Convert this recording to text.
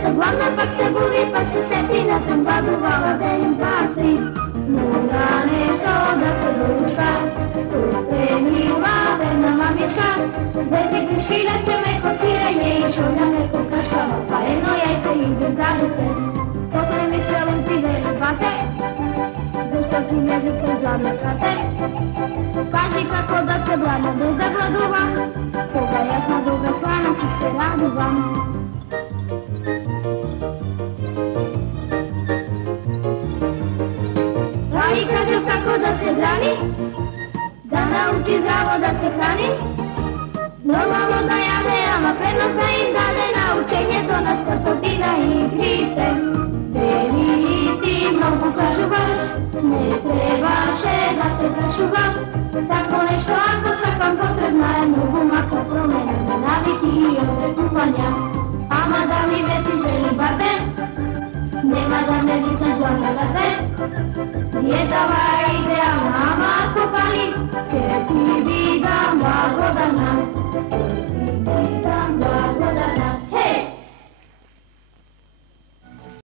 нешто гладна, пак се буди, па се сети да сум гладувала ден, два, три. Мора нешто да се дорушка, што спремила вредна мамичка. Две-три книжки да чеме косирење и шолја неко кашкава, па едно јајце изјем за десет. После мислелим ти вели бате, зашто ти ме викаш гладна кате. Кажи како да се брана без да гладувам, кога јас на добра храна си се радувам. Ради кажав како да се брани, да научи здраво да се храни. Нормално да јаде, ама предност да им даде на учењето, на спортот и на игрите. Вели ти многу кажуваш, не требаше да те прашувам. Такво нешто ако сакам потребна е многу мака промена на навики и одрекувања. Ама да ми ветиш вели бате, нема да ме викаш гладна дете. Диетава иде